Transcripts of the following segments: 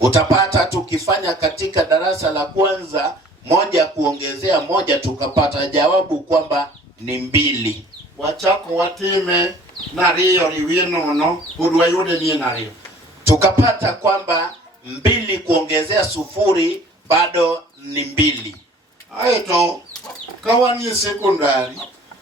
Utapata tukifanya katika darasa la kwanza moja kuongezea moja tukapata jawabu kwamba ni 2. Wachako watime nariyo liwinono udwayude ni nariyo. Tukapata kwamba 2 kuongezea 0 bado ni 2. Aito kawa ni sekondari.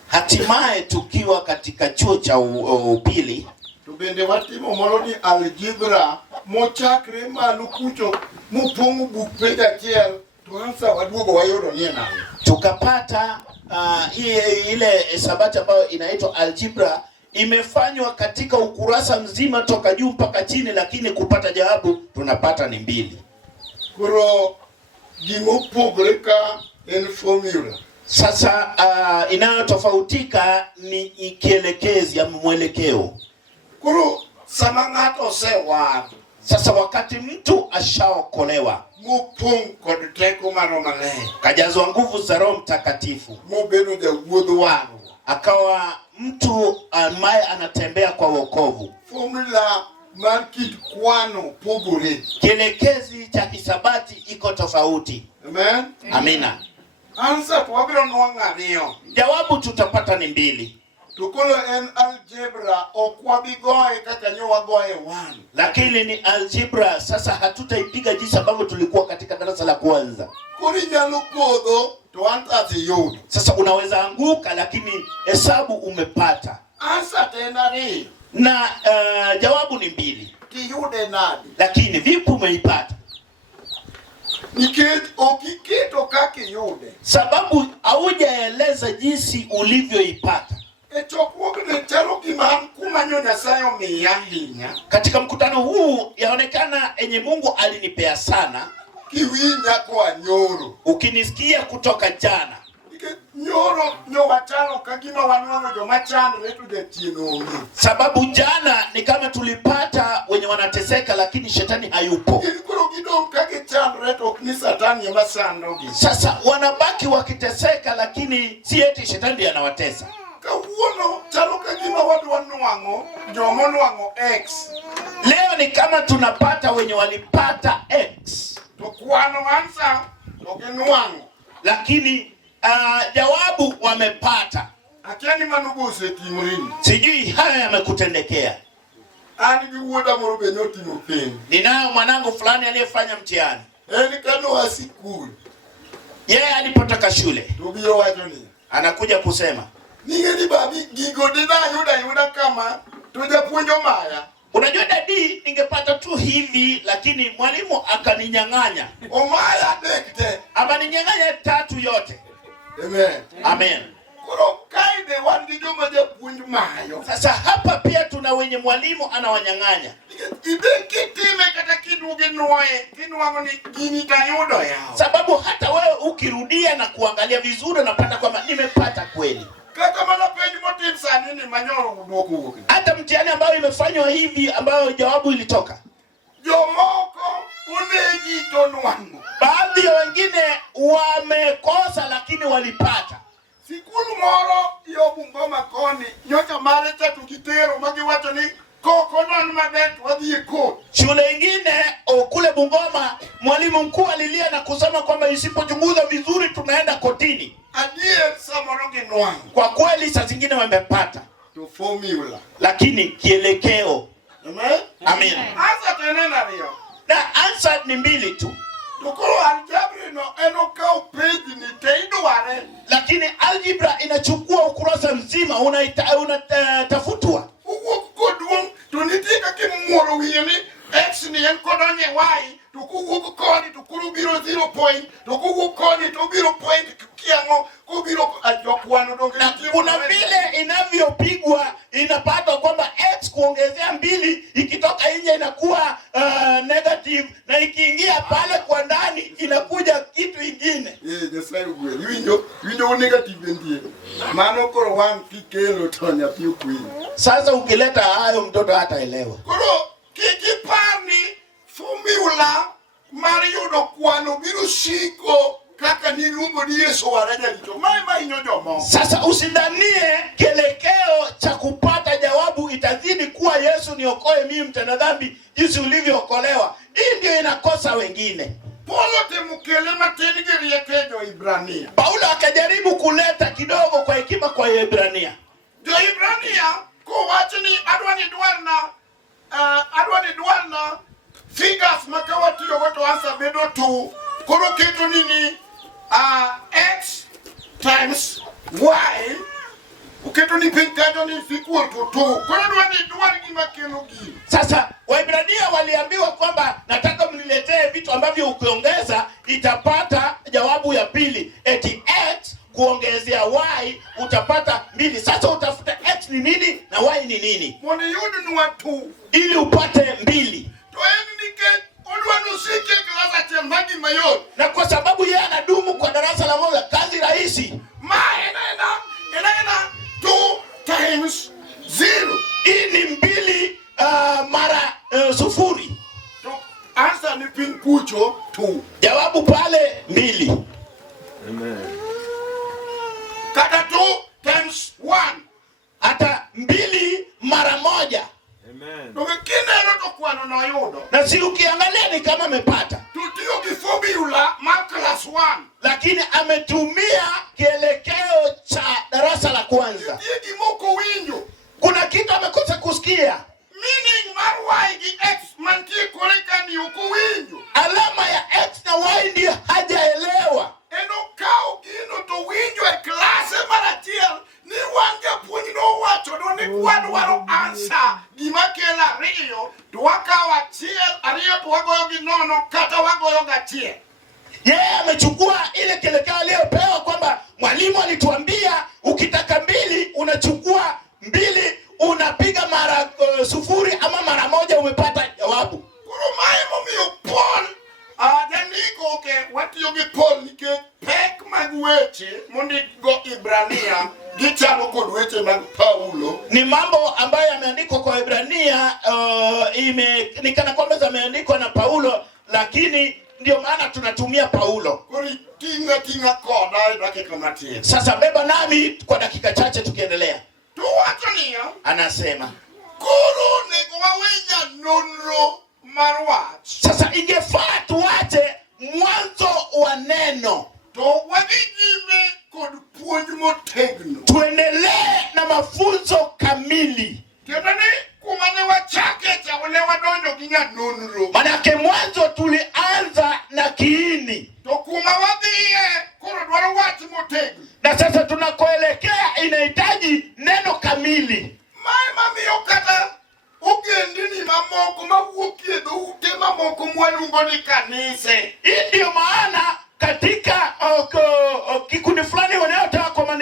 Hatimaye tukiwa katika chuo cha upili tubende watimo moloni algebra mochakre malu kucho mupongu bukpega kiel tuanza wadugo wayodo ni nariyo. Tukapata ile hesabati ambayo inaitwa algebra imefanywa katika ukurasa mzima toka juu mpaka chini, lakini kupata jawabu tunapata ni 2. Kuro gimo pogreka en formula. Sasa inayotofautika ni kielekezi ya mwelekeo. Kuro samangato se watu. Sasa wakati mtu ashaokolewa, mupung kod teko maromale, kajazwa nguvu za Roho Mtakatifu, mubenu de wuodhu wangu, akawa mtu ambaye anatembea kwa wokovu. Formula market kwano pogore. Kielekezi cha hisabati iko tofauti. Amen. Amina. Answer wabiro nwanga niyo. Jawabu tutapata ni 2. Tukolo en algebra okwabigoe kaka nyowa goe 1. Lakini ni algebra, sasa hatutaipiga jinsi ambavyo tulikuwa katika darasa la kwanza. Kuri nyalo podho to anta tiyudo. Sasa unaweza anguka lakini hesabu umepata. Answer tena ni. Na jawabu ni 2. Tiyude nadi. Lakini vipi umeipata? Nikit okiketo kaki yude. Sababu haujaeleza jinsi ulivyoipata. Katika mkutano huu yaonekana enye Mungu alinipea sana. Kiwinya kwa nyoro. Ukinisikia kutoka jana. Nyoro nyowatano kagima wanwango jo machando letu de tienongi. Sababu jana ni kama tulipata wenye wanateseka lakini shetani hayupo. Ilikuro gido kage chando letu ni satani ya masando. Sasa wanabaki wakiteseka lakini si eti shetani ndiye anawatesa. Kawuono chalo kagima watu wanwango jomo nwango X. Leo ni kama tunapata wenye walipata X. Tukwano ansa ogenwango. Lakini jawabu wamepata. Akiani manubuse timurini. Sijui haya yamekutendekea. Ani biwoda morobe nyoti mupeni. Ninayo mwanangu fulani aliyefanya mtihani. Eni kano asikuli. Yeye alipotoka shule. Tubio wajoni. Anakuja kusema. Ningeni babi gigo dida yuda kama tuja punjo maya. Unajua dadi ningepata tu hivi lakini mwalimu akaninyang'anya. Omaya dekte. Amaninyang'anya 3 yote. Amen. Amen. Kuro kaide wandijo maja punjo mayo. Sasa hapa pia tuna wenye mwalimu anawanyang'anya. Ibe kitime kata kiduge noe. Kinuango ni gini tayudo yao. Sababu hata wewe ukirudia na kuangalia vizuri unapata kwamba nimepata kweli. Kata mana penyu motim sanini manyoro udoku uke. Hata mtihani ambayo imefanywa hivi ambayo jawabu ilitoka. Jomoko uneji tonwangu. Baadhi ya wengine wamekosa lakini walipata. Sikulu moro yo Bungoma koni nyocha male tatu kitero magi wacho ni koko non mabet wadhi ko. Shule nyingine kule Bungoma mwalimu mkuu alilia na kusema kwamba isipochunguza vizuri tunaenda kotini. Adier samoroge nwangu. Kwa kweli saa zingine wamepata. To formula. Lakini kielekeo. Amen. Amen. Asa tenena rio. Na answer ni 2 tu. Tukuru algebra no eno kau page ni teido ware. Lakini algebra inachukua ukurasa mzima unatafutwa. Uwo kodwon tunitika kimoro wiyeni x ni en kodonye y tukuwo koni tukuru biro 0 point tukuwo koni to biro point kiango ko biro ajokwano donge. Na kuna vile inavyopigwa inapata kwamba x kuongezea 2 ikitoka nje inakuwa negative na ikiingia pale kwa ndani inakuja kitu kingine. Just like winyo negative ndiye. Mano koro wan kikelo tonya piu queen. Sasa ukileta hayo mtoto hataelewa. Koro kikipani formula Mario kwano biro shiko kaka ni rumbo ni Yesu waraja lito. Mai inyojo mo. Sasa usidhanie kelekeo cha kupata jawabu itazidi kuwa Yesu niokoe mimi mtenda dhambi jinsi ulivyookolewa. Hii ndio inakosa wengine. Paulo akajaribu kuleta kidogo kwa hekima kwa Ibrania. Adwani dwarna figures makawati yogoto ansa bedo tu koro keto nini x times y uketo ni pinkajo ni equal to 2 koro dwani gimakelo gi. Sasa Waibrania waliambiwa kwamba nataka mniletee vitu ambavyo ukiongeza itapata jawabu ya pili, eti x kuongezea y utapata 2. Sasa utafuta x ni nini na y ni nini mwani yudu ni watu ili upate 2. Na kwa sababu yeye anadumu kwa darasa la moja, kazi rahisi. Inaenda 2 times 0. Hii ni 2 mara 0. Answer ni pinkucho 2. Jawabu pale 2. Amen. Kata 2 times 1. Hata 2 mara 1. Amen. Na si ukiangalia ni kama amepata. Tutio kifobula class 1. Lakini ametumia kielekeo cha darasa la kwanza. Kuna kitu amekosa kusikia. Meaning marwai gi x mantie koreka ni ukuwinyo. Alama ya x na y ndio hajaelewa. Eno kao gino to winyo e klase maratiel ni wanga puonj no wacho no ni kwadwaro answer gimakela riyo to wakawa chiel ariyo to wagoyo gi nono kata wagoyo gachiel. Yeye amechukua ile kielekeo aliyopewa kwamba mwalimu alituambia ukitaka 2 unachukua 2 unapiga mara 0 ama mara 1 umepata jawabu. Kurumae momiyo Paul janiko ke watiyo gi Paul nike pek magweche mondigo Ibrania gichamo kod weche mag Paulo. Ni mambo ambayo yameandikwa kwa Ibrania ni kana kwamba yameandikwa na Paulo, lakini ndio maana tunatumia Paulo. Tinga koda dakika matie. Sasa beba nami kwa dakika chache tukiendelea. Tuwachania anasema koro nego wawenya nonro marwach. Sasa ingefaa tuache mwanzo wa neno to wadijime kod puonj motegno, tuendelee na mafunzo kamili. Tendani kumane wachake cha wale wadonjo ginya nonro. Manake mwanzo tulianza na kiini. To kuma wadhiye koro dwaro wach motegno. Na sasa tunakoelekea inahitaji neno kamili. Mamiyo kata ugendini mamoko mawuokie dhoute mamoko mwaluongo ni kanise. Hii ndio maana katika kikundi fulani wanayotoka kwa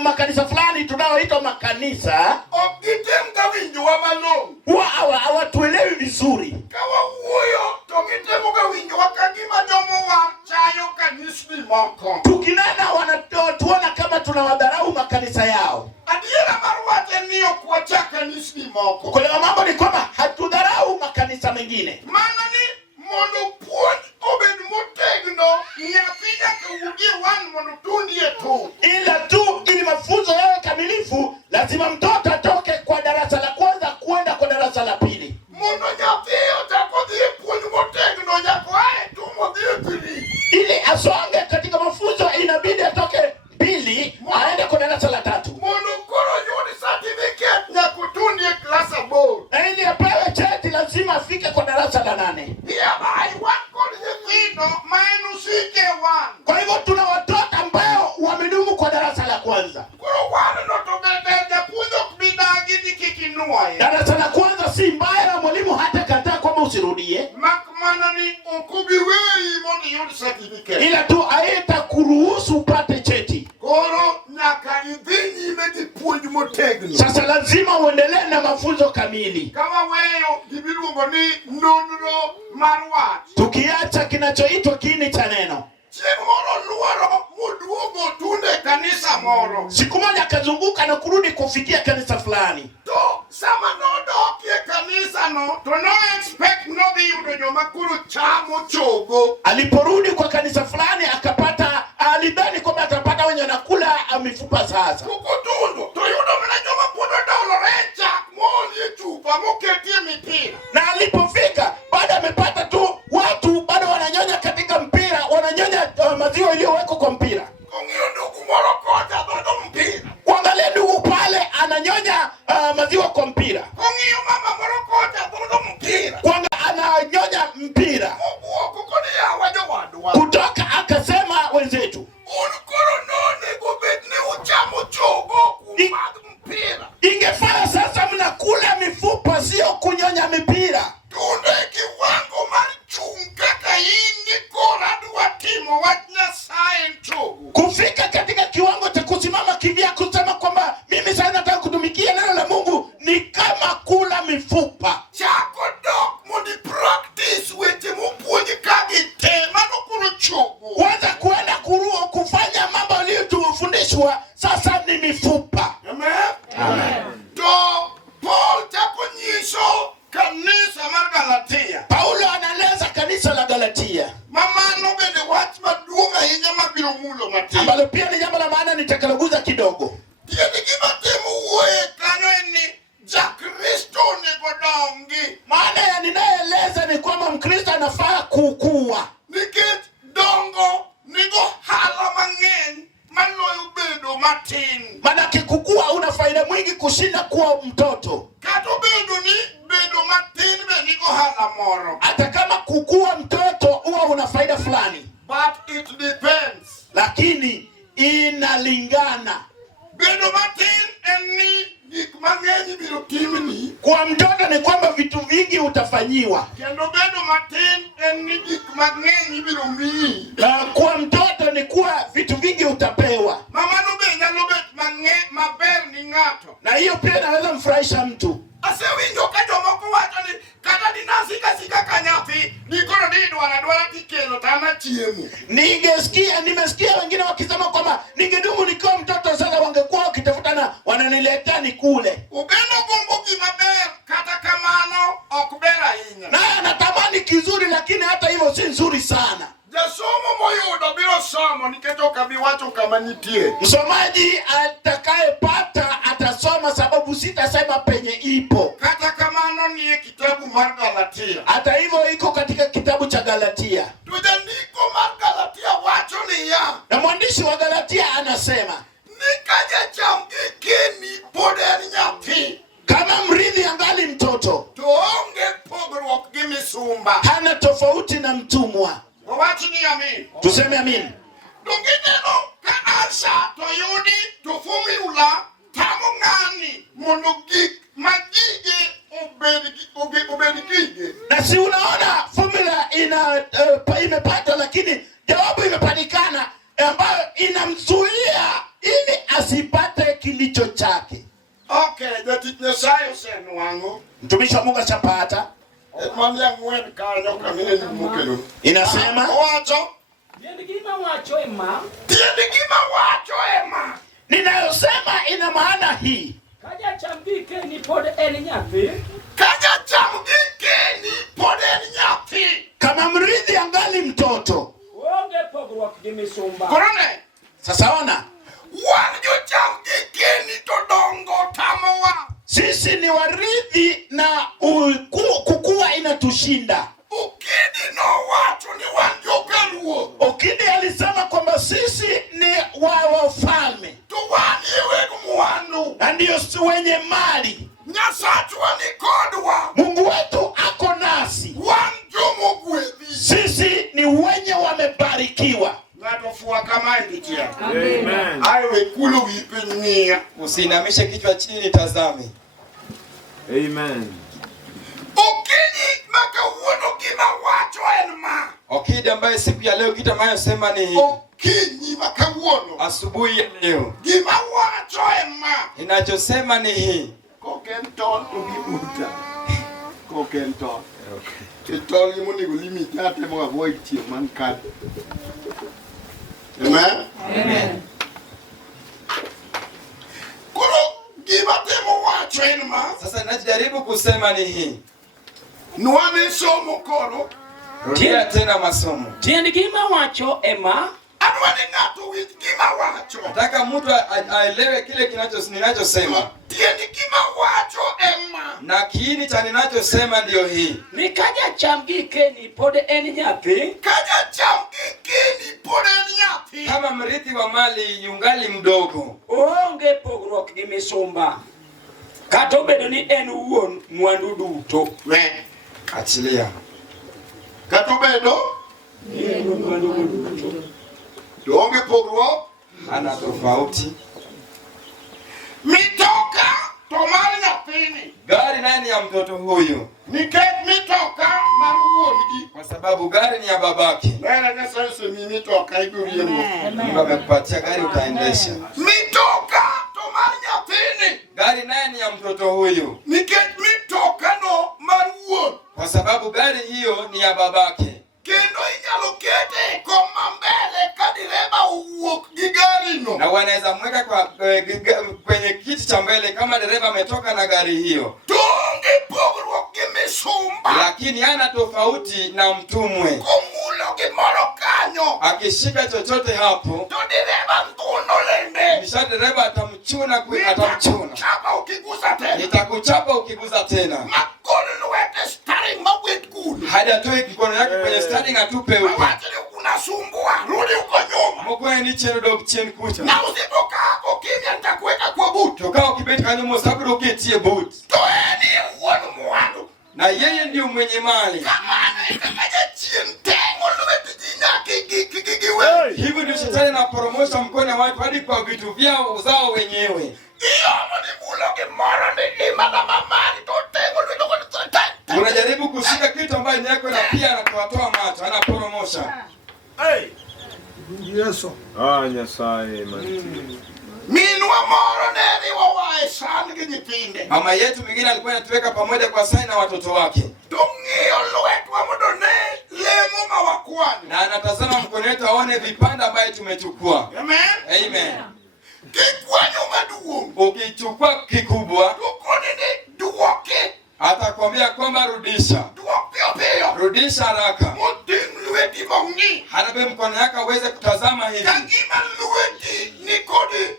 makanisa fulani tunaoitwa makanisa, okitemga winjo wa malongo. Hawatuelewi vizuri. Kawa huyo tokitemuga winjo wakagima jomo wa chayo kanisni moko. Tukinena wanatuona kama tunawadharau makanisa yao. Adiera marwate niyo kuacha kanisni moko. Kwa mambo ni kwamba hatudharau makanisa mengine. Maana ni mono puonj obed motegno nyapinya kawugie wan mono tundie tu. Ila tu ili mafunzo yawe kamilifu lazima mtoto atoke kwa darasa la kwanza kwenda kwa darasa la pili. Mono nyapio takodhie puonj motegno nyako ae tu modhie pili. Ili asonge katika mafunzo inabidi atoke pili aende kwa darasa la 3. Mono koro yudi certificate nyako tundie klasa board. Na ili apewe cheti lazima afike kwa darasa la 8. Kwa hivyo tuna watoto ambao wamedumu kwa darasa la kwanza. Darasa la kwanza si mbaya na mwalimu hata kataa kwamba usirudie. Ila tu aita kuruhusu upate cheti. Sasa lazima uendelee na mafunzo kamili. Kama wewe kibirugo ni nonro marwach. Tukiacha kinachoitwa kiini cha neno. Kanisa moro. Siku moja akazunguka na kurudi kufikia kanisa fulani. To sama nodo kie kanisa no to no expect no be yudo joma kuru chamo chogo. Aliporudi kwa kanisa fulani akapata alidhani kwamba atapata wenye nakula mifupa sasa. Kukutundo to yudo mna joma podo dolo recha moni Na alipofika baada amepata tu watu bado wananyonya katika mpira, wananyonya maziwa iliyowekwa kwa mpira. Kuangalia ndugu pale ananyonya maziwa kwa mpira. Ananyonya mpira. Kutoka akasema wenzetu, ingefaa sasa mnakula mifupa, sio kunyonya mipira. Kufika katika kiwango cha kusimama kivya kusema kwamba mimi sasa nataka kutumikia neno la Mungu ni kama kula mifupa. Kwanza kuenda kufanya mambo aliyotufundishwa sasa ni mifupa. Amen. Paulo analeza kanisa la Galatia. Ambalo pia ni jambo la maana nitakaloguza kidogo. Maana ya ninaeleza ni kwamba Mkristo anafaa kukua. Maana kikukua una faida mwingi kushinda kuwa mtoto. Hata kama kukua mtoto huwa una faida fulani. But it depends. Lakini inalingana. Kwa mtoto ni kwamba vitu vingi utafanyiwa. Kwa mtoto ni kuwa vitu vingi utapewa. Na hiyo pia inaweza mfurahisha mtu. Nimesikia wengine wakisema kwamba ningedumu nikiwa mtoto sasa wangekuwa wakitafutana wananiletea nikule. Na natamani kizuri lakini hata hivyo si nzuri sana. Msomaji atakayepata atasoma sababu sitasema penye ipo. Hata hivyo iko katika kitabu cha Galatia. Na mwandishi wa Galatia anasema kama mrithi angali mtoto, hana tofauti na mtumwa. Tuseme amin. Na si unaona formula imepata lakini jawabu imepatikana ambayo inamzuia ili asipate kilicho chake. Mtumishi wa Mungu achapata. Inasema ninayosema ina maana hii. Jacham gikeni pod en nyathi. Kama mrithi angali mtoto. Oonge pogruok gi misumba. Sasa ona. Sisi ni warithi na kukua inatushinda. Okidi alisema kwamba sisi ni wafalme. Na ndio wenye mali. Mungu wetu ako nasi. Sisi ni wenye wamebarikiwa. Amen. Usiinamishe kichwa chini, tazame. Amen. Okidi ambaye siku ya leo kitu ambayo sema ni asubuhi ya leo. Ninachosema ni hii. Amen. Sasa ninajaribu kusema ni hii. Rudia tena masomo. Tiend gima wacho ema. Nataka mtu aelewe kile ninachosema. Na kiini cha ninachosema ndio hii. Ni ka jacham gikeni pod en nyathi. Ka jacham gikeni pod en nyathi. Kama mrithi wa mali yungali mdogo. Oonge pogruok gi misumba. Kata obedo ni en wuon mwandu duto. Achilia. Kata obedo to onge pogruok. Ana tofauti. Mitoka to mar nyathini. Gari naye ni ya mtoto huyu. Nikech mitoka mar wuongi. Kwa sababu gari ni ya babake. Bwana Nyasaye semi mitoka iguriemo. Mungu amekupatia gari utaendesha. Mitoka to mar nyathini. Gari naye ni ya mtoto huyu. Nikech mitoka no mar wuon. Kwa sababu gari hiyo ni ya babake. Kendo inyalo kete koma mbele ka dereba owuok gi gari no. Na wanaweza mweka kwenye kiti cha mbele kama dereva ametoka na gari hiyo. Tonge pogruok gi misumba. Lakini hana tofauti na mtumwe. Komulo gimoro kanyo. Akishika chochote hapo, to dereba mtuno lende. kisha dereva atamchuna atamchuna. Chapa ukigusa tena. Nitakuchapa ukiguza tena. Makolo wete staring mawet kuni. Hadi atoe mkono yake kwenye standing atupe huko. Wacha unasumbua. Rudi uko nyuma. Mkoe ni cheno dog chen kucha. Na usipoka hapo kimya nitakuweka kwa buti. Toka ukibeti kanyomo sababu uketie boot. Toeni uono mwandu. Na yeye ndio mwenye mali. Kamana itakaje chien tengo lwete jina kigiwe. Hivyo ndio shetani anaporomosha mkono wa watu hadi kwa vitu vyao zao wenyewe. Iyo ni mulo kimara ni imana mamani to tengo lwete kwa nitata. Unajaribu kushika kitu ambacho ni yako na pia anatoa macho, anaporomosha. Yesu. Nyasaye mati. Minwa moro neri wawae sana kinyipinde. Mama yetu mwingine alikuwa anatuweka pamoja kwa saini na watoto wake. Tungio lwetu wa mudone lemo mawakwani. Na anatazama mkono wetu aone vipanda ambaye tumechukua. Amen. Amen. Kikwanyo maduo. Ukichukua kikubwa, tukone ni duoke. atakwambia kwamba rudisha. Duopio. Rudisha haraka. Muting lweti mongi. Hanabe mkono yako aweze kutazama hivi. Kagima lweti nikodi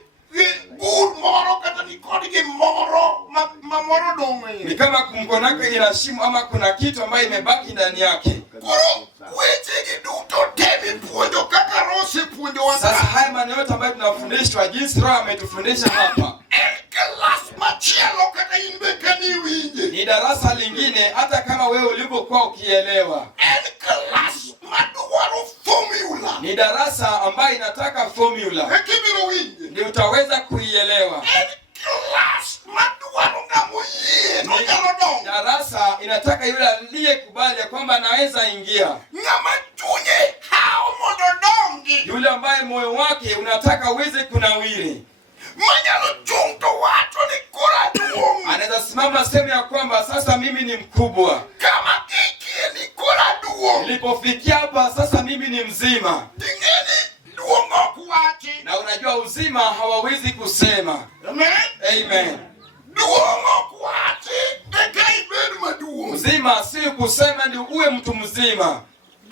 gur moro kata nikodi gimoro mamoro dome. Ni kama mkono wako ina shimo ama kuna kitu ambayo imebaki ndani yake. Kuro weche giduto temi puonjo kaka rose puonjo wa Sasa haya maneno yote ambayo tunafundishwa jinsi Roho ametufundisha hapa. class machielo kata inbekani winje. Ni darasa lingine hata kama wewe ulivyokuwa ukielewa. Class maduwaro formula. Ni darasa ambayo inataka formula. Ekibiro winje. Ndio utaweza kuielewa. Class maduwaro ngamoyie no nyalo. Darasa inataka yule aliyekubali kwamba anaweza ingia. Ngama chunye hao mododongi. Yule ambaye moyo wake unataka uweze kunawiri. Manyalo chunto watu ni kura duong. Anaweza simama sema ya kwamba sasa mimi ni mkubwa. Kama kiki ni kura duong. Nilipofikia hapa sasa mimi ni mzima. Dingeni duongo kuwachi. Na unajua uzima hawawezi kusema. Amen. Amen. Duongo kuwachi. Ekai bedu maduong. Uzima si kusema ndio uwe mtu mzima.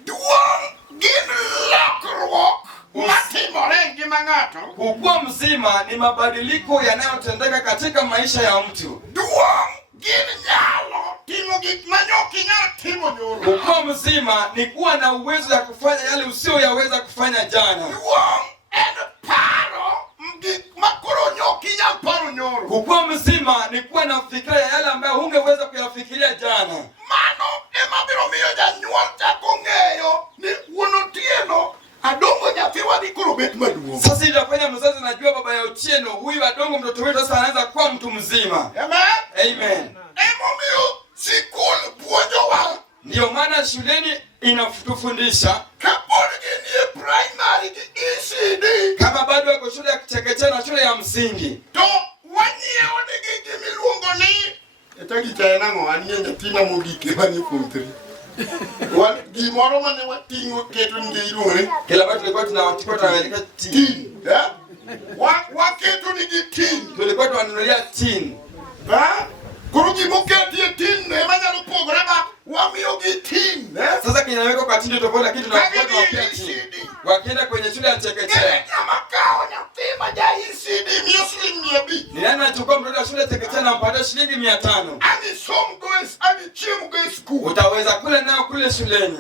Duong gin lokruok. Matimore mangato. Kukua mzima ni mabadiliko yanayotendeka katika maisha ya mtu. Duong gin nyalo. Timo gik manyoki nyalo timo nyoro. Kukua mzima ni kuwa na uwezo ya kufanya yale usiyoyaweza kufanya jana. Duong en paro. Gik makoro nyoki nyalo paro nyoro. Kukua mzima ni kuwa na fikira ya yale ambayo hungeweza kuyafikiria jana. Mano ema biro miyo janyuol chako ng'eyo ni wuon Otieno adongo nyathi wadi koro bet maduong'. Sasa itafanya mzazi najua baba ya Otieno huyu adongo mtoto wetu sasa anaanza kuwa mtu mzima. Amen. Amen. Emo miyo sikul puonjowa. Ndio maana shuleni inatufundisha kapod ginie primary gi ECD. kama bado wako shule ya chekechea na shule ya msingi. To wanyiewo nigi gimiluongo ni etagi chaenang'o anie nyathina mogike manie form 3. Gimoro mane wating'o keto nige iluongore. Kila wakati tulikuwa tunaweka tin. Waketo nigi tin. Tulikuwa tunanunulia tin. Koro gimoketie tin ema nyalo pogore ba wamiyo gi tin. Sasa kinaweka kwa tin tofauti lakini tunakuwa tunawapea tin. Wakienda kwenye shule ya chekechea. Kama kao nyathi ma ja ECD miyo shilingi 200. Ni nani anachukua mtoto wa shule ya chekechea na mpatia shilingi 500? Aniso Utaweza kula nayo kule shuleni.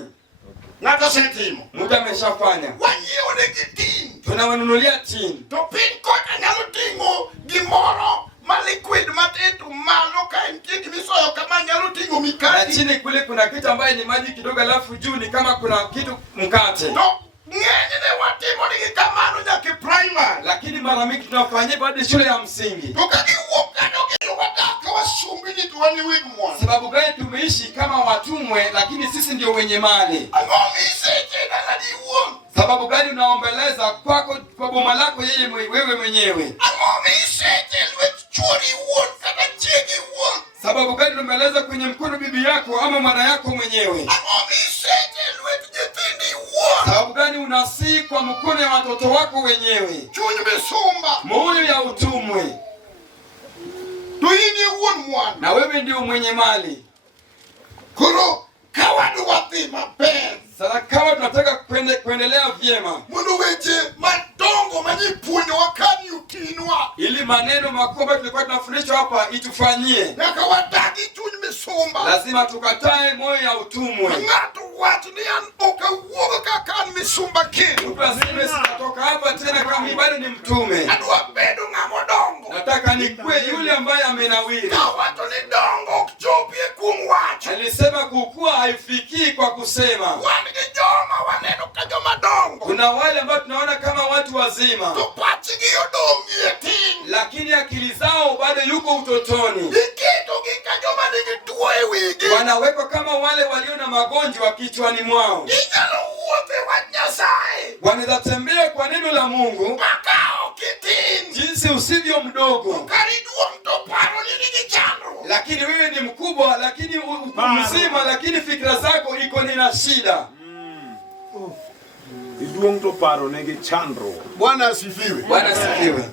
Ng'ato setimo. Mtu ameshafanya. Wanyiewo negi tin. Tunawanunulia tin. To piny kocha nyalo ting'o gimoro maliquid mateto malo ka entie gimisoyo kama nyalo ting'o mikate. Na chini kule kuna kitu ambaye ni maji kidogo, alafu juu ni kama kuna kitu mkate. To ng'enyne watimo nigi kamano nyaka primary. Lakini mara mingi tunafanyia baada shule ya msingi. To ka giwuok kanyo giwadaka wasumbini to wan weg mwandu. Sababu gani tumeishi kama watumwe lakini sisi ndio wenye mali? Ang'o miseche dalani iwuon? Sababu gani unaombeleza kwako kwa boma lako wewe mwenyewe? Ang'o miseche lwet chuori iwuon kata chiegi iwuon? Sababu gani unaombeleza kwenye mkono bibi yako ama mwana yako mwenyewe? Ang'o miseche lwet nyithindi iwuon? Sababu gani unasii kwa mkono ya watoto wako wenyewe? Chuny misumba. Moyo ya utumwe. To in iwuon mwandu. Na wewe ndio mwenye mali. Koro kawadwa dhi maber. Sasa kama tunataka kuendelea vyema, mondo weche madongo manyipuonjowa kani utinwa, ili maneno makubwa tulikuwa tunafundishwa hapa itufanyie, nyaka wadagi chuny misumba. lazima tukatae moyo ya utumwe. Ng'ato wach ni an ok awuog kaka an misumba kendo. Mtu aseme sitatoka hapa tena kama mimi bado ni mtume. Adwa bedo ng'ama dongo. Nataka nikuwe yule ambaye amenawiri. Kawato ni dongo ok chopie kuom wacho. Alisema kukua haifikii kwa kusema. Wan gi joma waneno ka joma dongo. Kuna wale ambao tunaona kama watu wazima, to pachgi odong'ie tin, lakini akili zao bado yuko utotoni. Iketogi ka joma nigi tuo e wigi. Wanawekwa kama wale walio na magonjwa kichwani mwao. Inyalo wuothe wach Nyasaye. Wanaweza tembea kwa neno la Mungu mpaka okitin, jinsi usivyo mdogo. Ukariduong' to paro ni nigi chandruok. Lakini wewe ni mkubwa, lakini mzima, lakini fikra zako iko na shida. Iduong' to paro negi chandruok. Bwana asifiwe. Bwana asifiwe.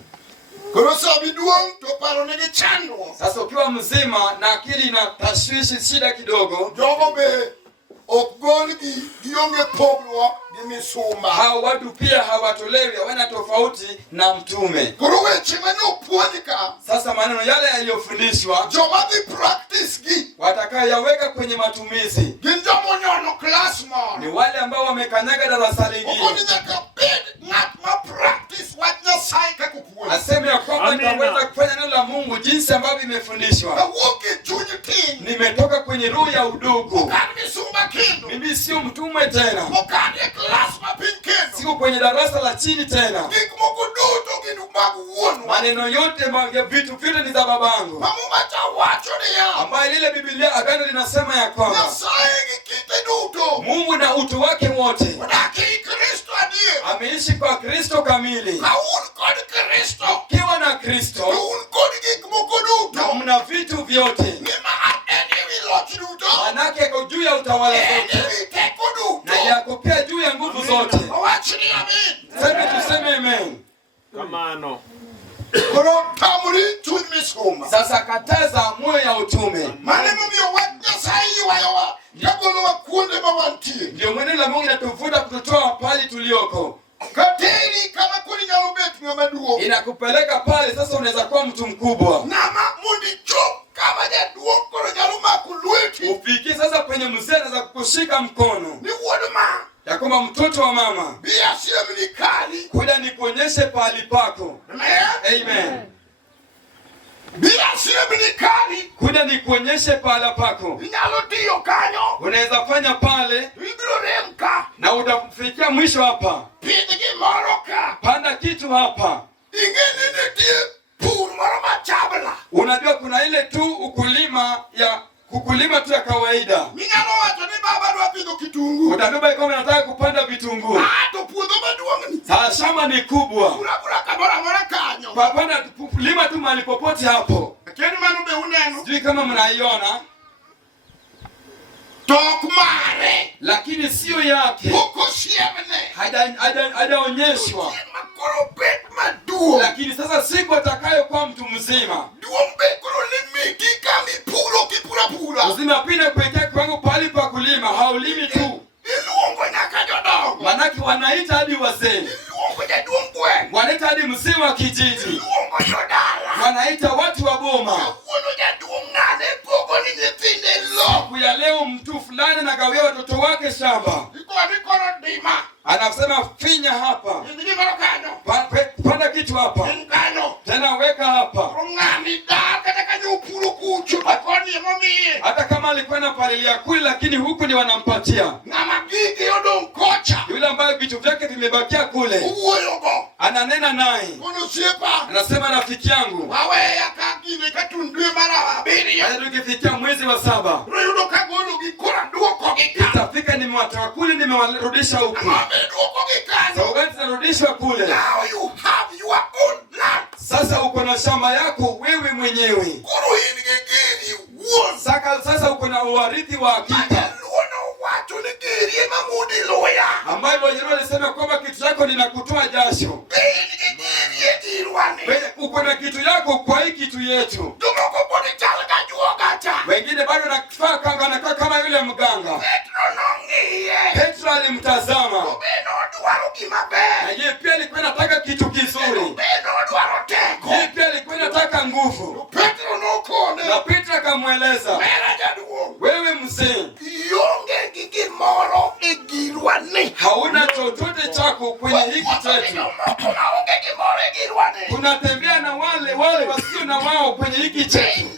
Koro sa iduong' to paro nigi chandruok. Sasa ukiwa mzima na akili na tashwishi, shida kidogo, jogo be ok gol gionge pogruok gi misumba. hao watu pia hawatolewi, hawana tofauti na mtume. Koro weche manopuonjka, Sasa maneno yale yaliyofundishwa, joma dhi practice gi watakayaweka kwenye matumizi gin jomonyono class moro. ni wale ambao wamekanyaga darasa lingine. Okoni nyaka bed ng'at ma practice wach Nyasaye kaka opuonj. Aseme ya kwamba nitaweza kufanya neno la Mungu jinsi ambavyo imefundishwa. Kawuok e chuny tin, Nimetoka kwenye roho ya udogo. okan misumba kendo, Mimi sio mtumwe tena. okan e class mapiny kendo. Siko kwenye darasa la chini tena. Gik moko duto gin mag wuonwa. Maneno yote vitu vyote ni za babangu. Mama wacho niya, Ambaye lile Biblia agano linasema ya kwamba Nyasaye gi kite duto Mungu na utu wake wote odak e Kristo adier. ameishi kwa Kristo kamili. Ka un kod Kristo, Ukiwa na to Kristo un kod gik moko na duto. mna vitu vyote, Nimar en ewi loch duto, manake yako juu ya utawala en zote ewi teko na duto. yako pia juu ya nguvu zote. Owach ni amin. Sema tuseme amen. Kamano. Koro tamri chuny misumba. Sasa kataza moyo ya utume. Mane momiyo wach Nyasaye ywayowa kagolowa kuonde ma wantie. Ndio maneno la Mungu inatuvuta kututoa pale tulioko. Kateri kama kuni nyalo bet ng'ama duong'. Inakupeleka pale sasa unaweza kuwa mtu mkubwa. Ng'ama mondi chop kama jaduong' koro nyalo mako lweti. Ufikie sasa kwenye mzee anaweza kukushika mkono. Ni wuod ma. Ya kwamba mtoto wa mama, Bia siem ni kali. kuja nikuonyeshe pahali pako. Amen. Amen. Bia siem ni kali. Kuja nikuonyeshe pahali pako. Inyalo tiyo kanyo. Unaweza fanya pale Ibiro rem ka. na utafikia mwisho hapa. Pidh gimoro ka. Panda kitu hapa. Ing'eni nitie pur moro machabla. Unajua kuna ile tu kukulima tu ya kawaida. Minyalo wacho ni baba dwa pidho kitungu. Utabeba kama unataka kupanda vitunguu. To puodho maduong'ni. Sasa shamba ni kubwa. Pura kamoro amora kanyo. Papanda lima tu mahali popote hapo. Lakini mano be uneno. Sijui kama mnaiona. Tok mare. Lakini sio yake. Oko siemne. Hajaonyeshwa. Makoro bet maduong'. Lakini sasa siku atakayokuwa mtu mzima, Duong' be koro limiti kama ipuro kipura. lazima apinde kuwekea kiwango pahali pa kulima. Haulimi tu. Iluongo nyaka jodongo. Manake wanaita hadi wazee. Iluongo jaduong' gweng'. Wanaita hadi mzee wa kijiji. Iluongo jodala. Wanaita watu wa boma. Kawuono jaduong' ng'ane pogo ni nyithinde lo. Siku ya leo mtu fulani fulani anagawia watoto wake shamba. Anasema finya hapa. Panda kitu hapa. Tena weka hapa. Hata kama alikuwa na palilia kuli, lakini huku ni wanampatia. Yule ambaye vitu vyake vimebakia kule, ananena naye. Anasema rafiki yangu, tukifikia mwezi wa 7 itafika nimewatoa kule nimewarudisha huku. Sababu tunarudishwa kule. Now you have your own land. Sasa uko na shamba yako wewe mwenyewe. Sasa uko na urithi wa hakika. Ambaye Bwana alisema kwamba kitu chako ninakutoa jasho. Uko na kitu yako kwa hii kitu yetu. Wengine bado nakifaa kama yule mganga. Petro alimtazama. Na yeye pia alikuwa anataka kitu kizuri. Yeye pia alikuwa anataka nguvu. Na Petro akamweleza, wewe mzee, hauna chochote chako kwenye hiki chetu. Tunatembea na wale wasio na wao kwenye hiki chetu.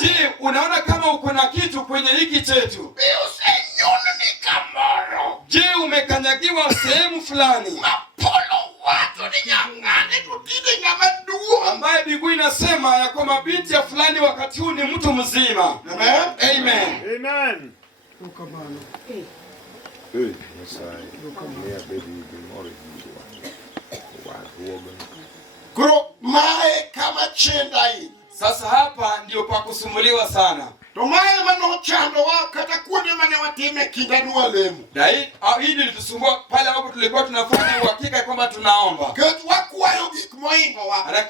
Je, unaona kama uko na kitu kwenye hiki chetu? Je, umekanyagiwa sehemu fulani ambaye Biblia inasema ya kwamba binti ya fulani wakati huu ni mtu mzima? Amen. Amen. Amen. Sasa hapa ndio pa kusumbuliwa sana. Hii ilitusumbua pale ambapo tulikuwa tunafanya uhakika kwamba tunaomba.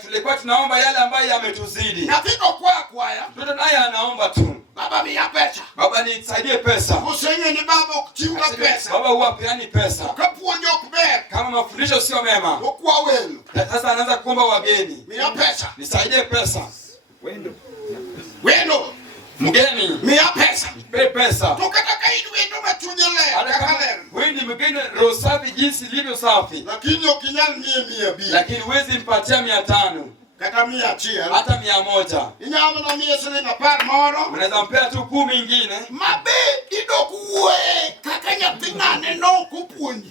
Tulikuwa tunaomba yale ambayo yametuzidi. Mtoto naye anaomba tu. Baba nisaidie pesa. Baba huwa peani pesa. Kama mafundisho sio mema. Sasa anaanza kuomba wageni. Nisaidie pesa. Wendo. Mgeni. Nipe pesa. Wewe ni mgeni roho safi jinsi ilivyo safi. Lakini huwezi mpatia 500. Hata 100. Unaweza mpea tu 10 ingine.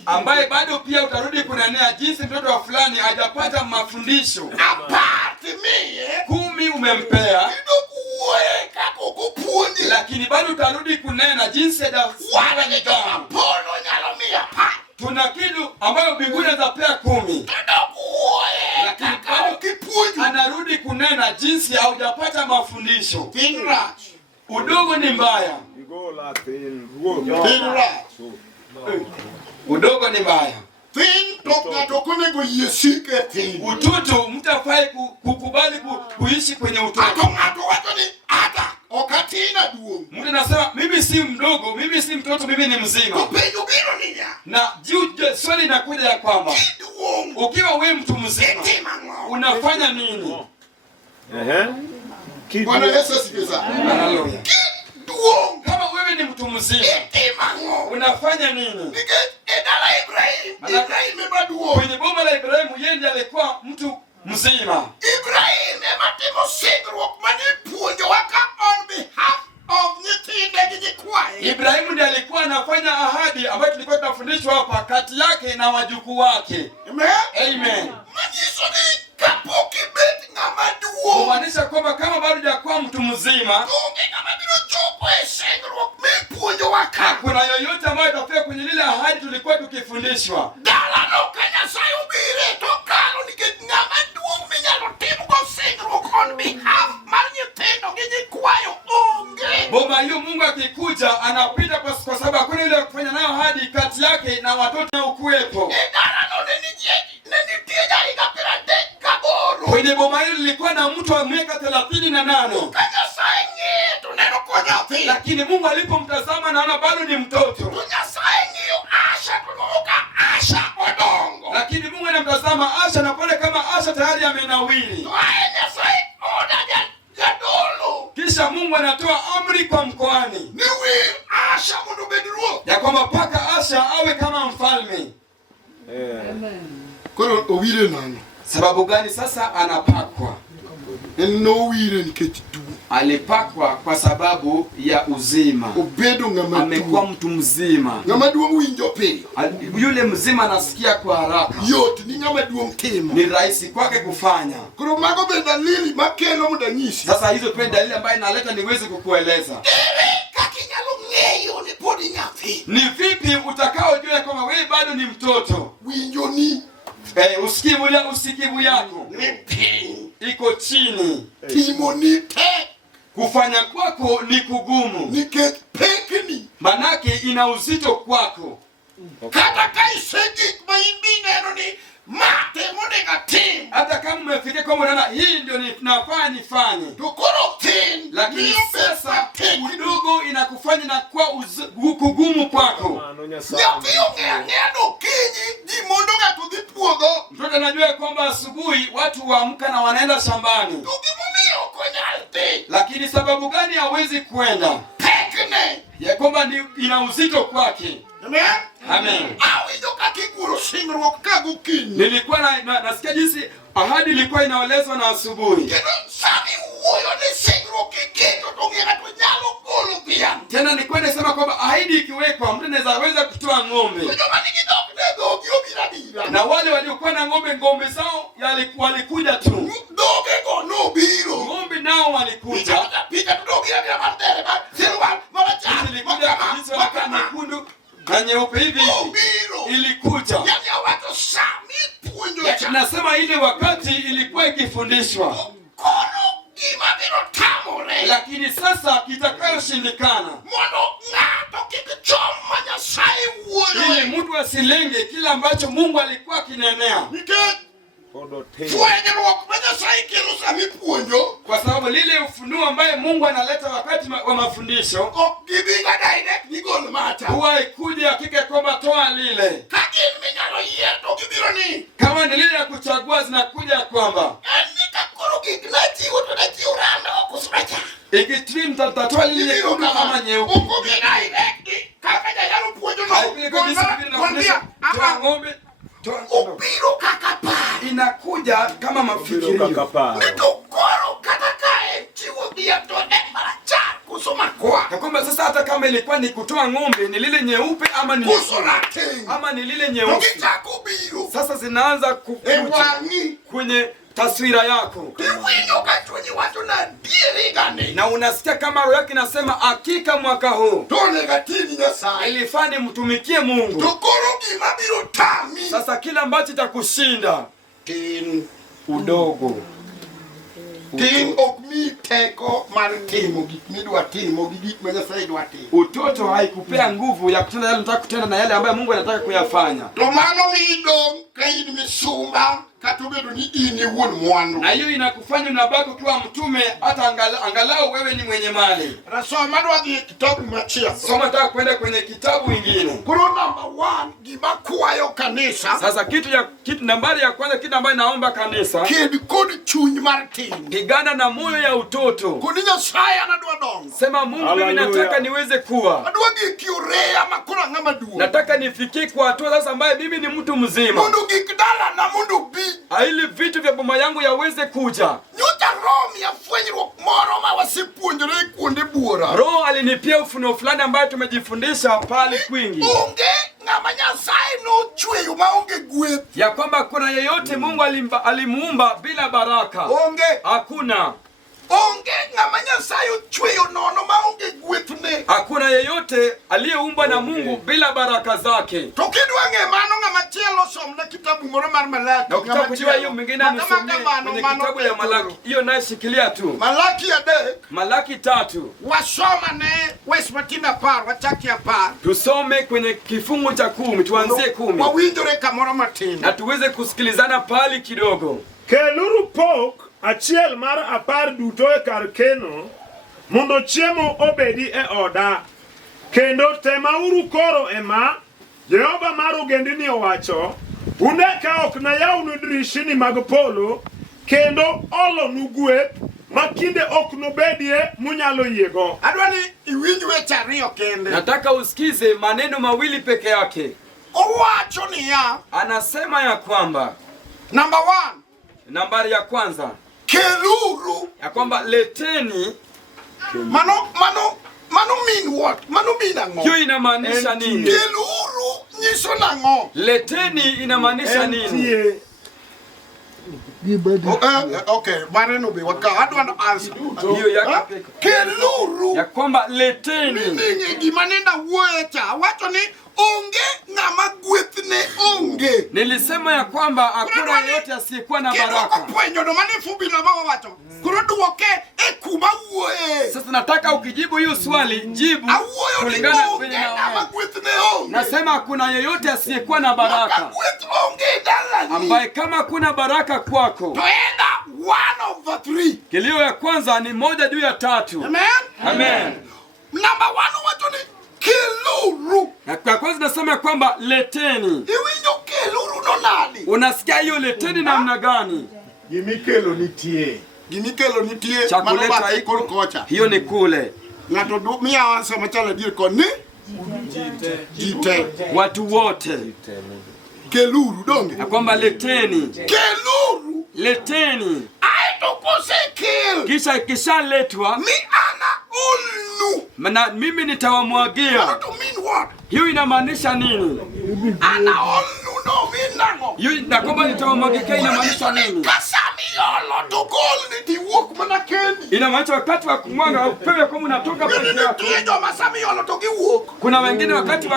Ambaye bado pia utarudi kunanea jinsi mtoto wa fulani hajapata mafundisho. 10 umempea. Lakini bado utarudi kunena jinsi hajafuata nidhamu. Tuna kitu ambayo mbinguni anapea 10. Lakini bado anarudi kunena jinsi haujapata mafundisho. Udogo ni mbaya. Udogo ni mbaya. Utoto mtafai kukubali kuishi kwenye utoto. Mtu anasema mimi si mdogo, mimi si mtoto, mimi ni mzima. Na swali linakuja ya kwamba ukiwa wewe mtu mzima unafanya nini? Bwana Yesu asifiwe. Haleluya. Kama wewe ni mtu mzima unafanya nini? Kwenye boma la Ibrahimu yeye ndiye alikuwa mtu mzima. Ibrahimu ndiye alikuwa anafanya ahadi ambayo tulikuwa tunafundishwa hapa kati yake na wajukuu wake. Amen. Kumaanisha kwamba kama bado hajakuwa mtu mzima, kuna yoyote ambayo itafika kwenye lile ahadi tulikuwa tukifundishwa. Boma hiyo Mungu akikuja anapita kwa sababu hakuna yule kufanya nayo ahadi kati yake na watoto na ukuwepo. Kwenye boma hilo lilikuwa na mtu wa miaka 38. Lakini Mungu alipomtazama naona bado ni mtoto. Lakini Mungu anamtazama Asha na pale kama Asha tayari amenawiri. Kisha Mungu anatoa amri kwa mkoani. Koro owire nano. Sababu gani sasa anapakwa? No wire nikech tuo. Alipakwa kwa sababu ya uzima. Obedo ngama tuo. Amekuwa mtu mzima. Ngama duong winjo piyo. Yule mzima anasikia kwa haraka. Yot ni ngama duong timo. Ni rahisi kwake kufanya. Koro mago be dalili makelo mudanyisi. Sasa hizo pia dalili ambayo inaleta niweze kukueleza. Ni vipi utakaojua kwamba wewe bado ni mtoto? Winjo ni usikivu yako iko chini. Timo ni te. Kufanya kwako ni kugumu. Nikech pekni. Manake ina uzito kwako. Kata kai segi maimbi neno ni mate monega tim. Hata kama umefikia kwa unaona hii ndio nafaa nifanye. Tukoro tin. Lakini sasa udogo inakufanya na kwa kugumu kwako. Nyathi ongeano kinyi di mondo ga tudhi puodho. Mtoto anajua kwamba asubuhi watu waamka na wanaenda shambani. Tugimumio konyalti. Lakini sababu gani hawezi kwenda? Pekne. Ya kwamba ina uzito kwake. Amen. Amen. Awinjo kakiguro singruok kago kinyi. Nilikuwa nasikia jinsi ahadi ilikuwa inaelezwa na asubuhi. Kendo sami uoyo ni singruok ikito tongera to nyalo golo pia. Tena nilikuwa nasema kwamba ahadi ikiwekwa mtu anaweza kutoa ng'ombe. Na wale waliokuwa na ng'ombe zao walikuja tu. Ng'ombe nao walikuja. Nyekundu na nyeupe hivi ilikuja. Nasema ile wakati ilikuwa ikifundishwa. Lakini sasa kitakayoshindikana ili mtu asilenge kile ambacho Mungu alikuwa akinenea. Kwa sababu lile ufunuo ambaye Mungu analeta wakati wa mafundisho huwa ikuja hakika kwamba toa lile. Kama ni lile ya kuchagua zinakuja kwamba ikitrim tatoa lile kama nyeupe. Ng'ombe Ubiro kakapa. Inakuja kama mafikirio. Kwa kwamba sasa hata kama ilikuwa ni kutoa ng'ombe ni lile nyeupe ama ni lile nyeusi. Sasa zinaanza kukuja kwenye taswira yako. Na unasikia kama roho yake inasema hakika mwaka huu ilifani mtumikie Mungu. Sasa kila ambacho itakushinda udogo. Utoto haikupea nguvu ya kutenda yale unataka kutenda na yale ambayo Mungu anataka kuyafanya. Na hiyo inakufanya unabaki kuwa mtume hata angalau wewe ni mwenye mali. Soma taka kwenda kwenye kitabu kingine. Sasa kitu nambari ya kwanza, kitu ambayo naomba kanisa, pigana na moyo ya utoto. Sema Mungu, mimi nataka niweze kuwa. Nataka nifikie kwa hatua sasa ambaye mimi ni mtu mzima. Ili vitu vya boma yangu yaweze kuja. Roho alinipia ufunuo fulani ambayo tumejifundisha pale kwingi. Ya kwamba kuna yeyote Mungu alimuumba bila baraka. Hakuna. Hakuna yeyote aliyeumbwa na Mungu bila baraka zake. Na ukitaka kujua hiyo mwingine nisomee kwenye kitabu ya Malaki. Hiyo naye shikilia tu. Malaki 3. Tusome kwenye kifungu cha 10, tuanzie 10. Na tuweze kusikilizana pali kidogo. Keluru pok achiel mar 10 duto e kar keno mondo chiemo obedi e oda. Kendo temauru koro ema Jehova mar ogendini owacho, uneka ok na yawnu dirishni mag polo kendo olo nugweth makinde ok nobedie munyalo yiego. Adwani iwinj weche ariyo kende. Nataka usikize maneno mawili peke yake. Owacho niya, anasema ya kwamba Number 1. Nambari ya kwanza. Keluru. Ya kwamba leteni. Mano mean what? Mano mean ango. Hiyo inamaanisha nini? Keluru nyiso nango. Leteni inamaanisha nini? Okay, maneno be waka. I don't answer. Hiyo ya Keluru. Ya kwamba leteni. Meaning gimanenda wecha. Wacho ni onge ngama gwethne onge. Nilisema ya kwamba hakuna yeyote asiyekuwa na baraka. Kwenyo ndo mane fubi na baba wacho. Kuroduoke ekuma uwe. Sasa nataka ukijibu hiyo swali, jibu kulingana kwenye na nasema kuna yeyote asiyekuwa na baraka. Ambaye kama kuna baraka kwako. Toenda 1/3. Kilio ya kwanza ni 1/3. Amen. Amen. Number 1 wacho ni keluru. Na kwa kwanza nasema kwamba leteni. Iwinjo keluru no nani? Unasikia hiyo leteni namna gani? Gimikelo nitie. Gimikelo nitie. Chakuleta iko kocha. Hiyo ni kule. Ngato mia wansa machala dir koni. Jite. Watu wote. Keluru donge. Na kwamba leteni. Keluru. Leteni. Aitokose kel. Kisha letwa. Mi ana ulu. Maana mimi nitawamwagia. What to mean what? Hiyo inamaanisha nini? Ana ulu no minango. Hiyo na kwamba nitawamwagia inamaanisha nini? Kasami yolo to gol ni diwok mana keni. Inamaanisha wakati wa kumwaga upewe kama unatoka peke yako. Kijo masami yolo to giwok. Kuna wengine wakati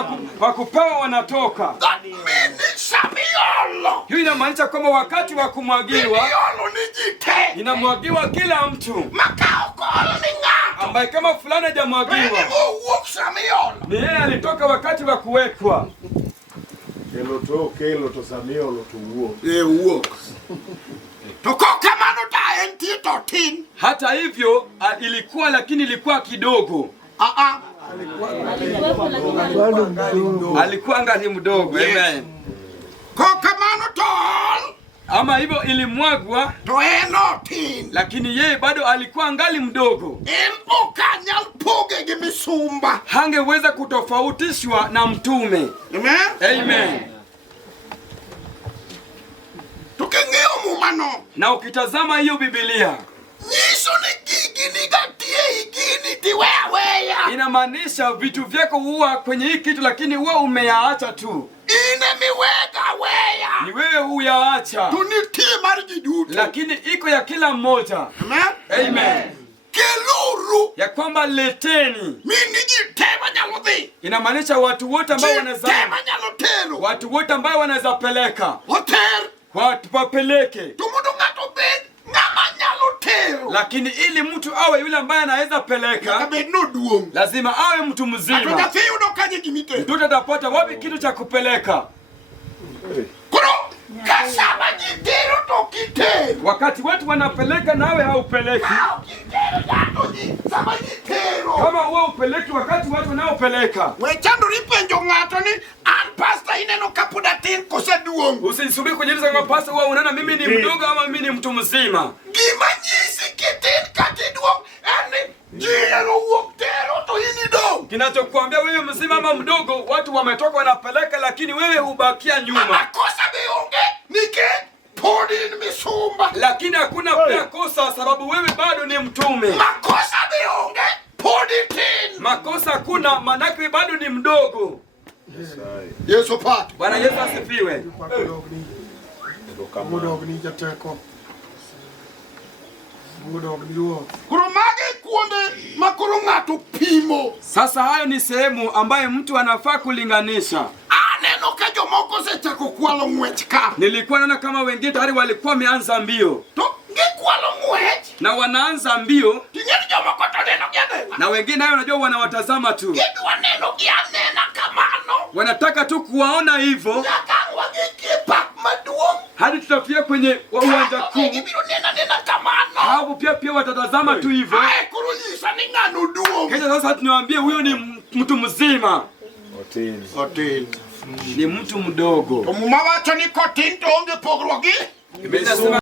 wa kupewa wanatoka. That means sami yolo. Hiyo inamaanisha kwamba wakati wa kumwagiwa yolo ni jite. inamwagiwa kila mtu. Makao gol ni ngato. Ambaye kama fulani hajamwagiwa. Ni yeye alitoka wakati wa kuwekwa. Kelo to samiolo to uo. Uok. Toko kamano ta enti to tin. Hata hivyo ilikuwa lakini ilikuwa kidogo. Alikuwa ngali mdogo. Amen. Ko kamano to ama hivyo ilimwagwa to eno tin. Lakini yeye bado alikuwa ngali mdogo. Okanyal poge gi misumba. Hangeweza kutofautishwa na mtume. Amen. Amen. Tukengeo mumano. Na ukitazama hiyo Biblia, niso ni gikeni gatie igini tiweweya. Inamaanisha vitu vyako huwa kwenye hii kitu lakini wewe umeyaacha tu. Ine miwega weya. Ni wewe huyaacha. Tunitie marji duto. Lakini iko ya kila mmoja. Amen. Amen. Keluru. Ya kwamba leteni. Mini jitema nyalodhi. Inamaanisha watu wote ambao wanaweza. Jitema nyalotelo. Watu wote ambao wanaweza peleka. Hotel. Watu wapeleke. Tumudu ngato bed. Ngama nyalotelo. Lakini ili mtu awe yule ambaye anaweza peleka. Lazima awe mtu mzima. Atutafiu ndo kanye gimite. Mtoto atapata wapi kitu cha kupeleka. Kuro. Kasama jitero to kitero. Wakati watu wanapeleka nawe haupeleki. Kama wewe upeleki wakati watu wanaopeleka. Wechando ripenjo ngato ni an pastor ineno kapuda tin koseduong. Usisubiri kujiuliza kama pastor wewe unaona mimi ni mdogo ama mimi ni mtu mzima. Gimanyisi kitin katiduong ani jero woktero to inido. Kinachokuambia wewe mzima ama mdogo, watu wametoka wanapeleka lakini wewe ubakia nyuma. Makosa beonge nike podin misumba. Lakini hakuna pia kosa sababu wewe bado ni mtume. Makosa beonge poditin. Makosa hakuna maana yake bado ni mdogo. Yesu pat. Bwana Yesu asifiwe. Mudogni jateko. Kurumage kuonde makuru ngatu pimo. Sasa hayo ni sehemu ambayo mtu anafaa kulinganisha. Aneno ka jomoko sechako kwalo ngwech ka. Nilikuwa naona kama wengine tayari walikuwa wameanza mbio. To ngekwalo ngwech. Na wanaanza mbio. Tingeni jomoko to neno giane. Na wengine nayo unajua wanawatazama tu. Ngedwa neno giane na kamano. Wanataka tu kuwaona hivyo. Nakangwa gikipa maduong. Hadi tutafia kwenye uwanja kuu. Ngibiro nena kamano. Hapo pia watatazama tu hivyo. Ai kurujisha ni nganu duong. Kesho sasa tunawaambia huyo ni mtu mzima. Hotel. Ni mtu mdogo. Mama wacho ni kotin to onge pogruok gi.